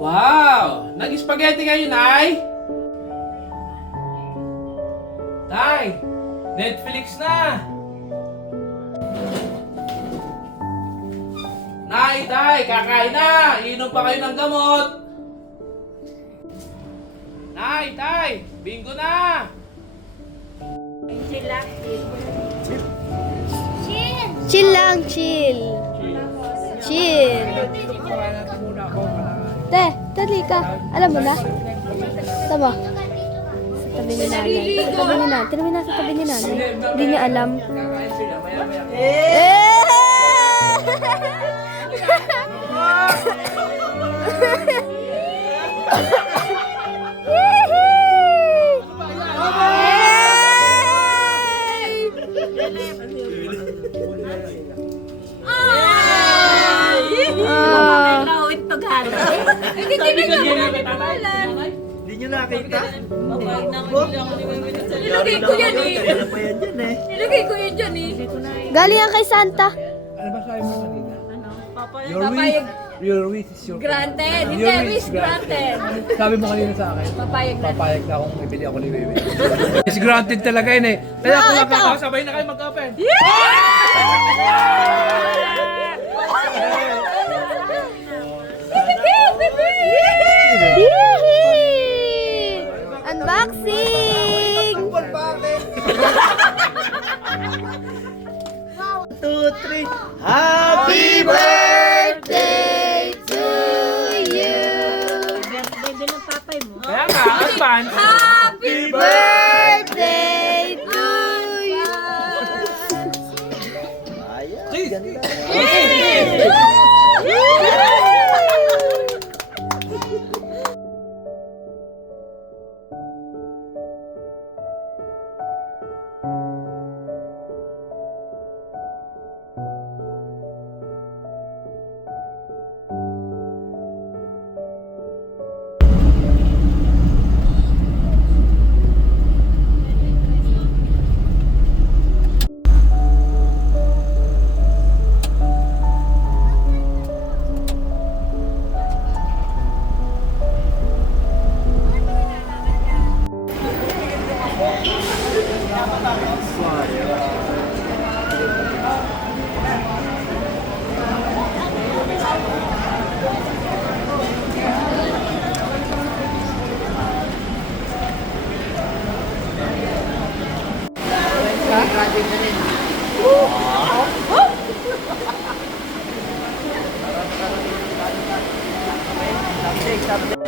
Wow! Nag-spaghetti kayo, Nay? Nay! Netflix na! Nay, Tay! Kakain na! Iinom pa kayo ng gamot! Nay, Tay! Bingo na! Chill lang, chill. Chill. Te, dali ka. Alam mo na? Tama. Sa tabi ni nanay. Sa tabi ni nanay. Tinabi na sa tabi ni nanay. Hindi niya alam. Kakain sila, maya-maya. Eh! Hindi nyo nakita? Nilagay ko yan eh. Ano pa yan dyan eh? Nilagay ko yan dyan eh. Galing yan kay Santa. Ano ba sabi mo kanina? Papayag. Your wish is your Granted. Hindi, Your wish granted. Sabi mo kanina sa akin, Papayag na. papayag na akong ibili ako ni Bebe. It's granted talaga yun eh. Kaya kung ito. nakaka, sabay na kayo mag-open. Yee! Unboxing! 2, 3. Happy birthday to you! Kaya nga, advance! Happy Birthday to you!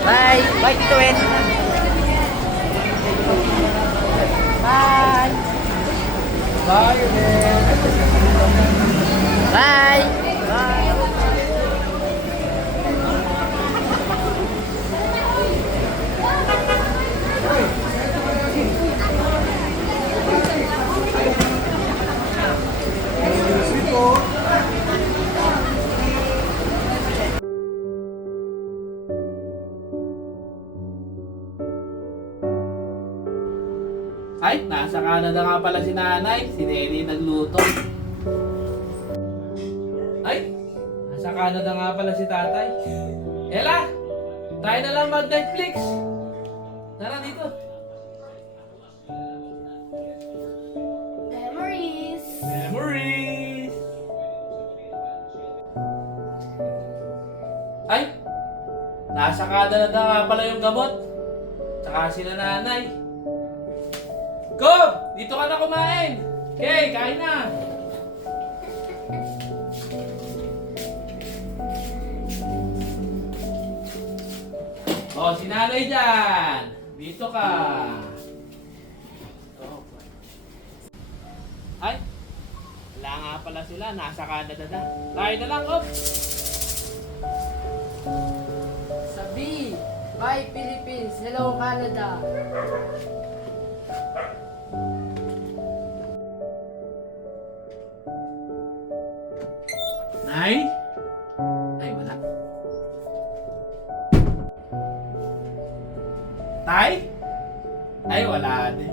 Bye! Bye, Tito Wen! Bye! Bye, Wen! Bye! Bye! Ay, nasa Canada nga pala si nanay. Si Neri nagluto. Ay, nasa Canada nga pala si tatay. Ella, tayo na lang mag-Netflix. Tara dito. Memories! Memories! Ay, nasa Canada nga pala yung gamot. Tsaka sila nanay. Gob! Dito ka na kumain! Okay, kain na! O, si nanay dyan! Dito ka! Ay! Wala nga pala sila, nasa Canada na. Kain na lang, Gob! Sabi, bye Philippines, hello Canada. Nay? Ay, wala. Tay? Ay, wala din.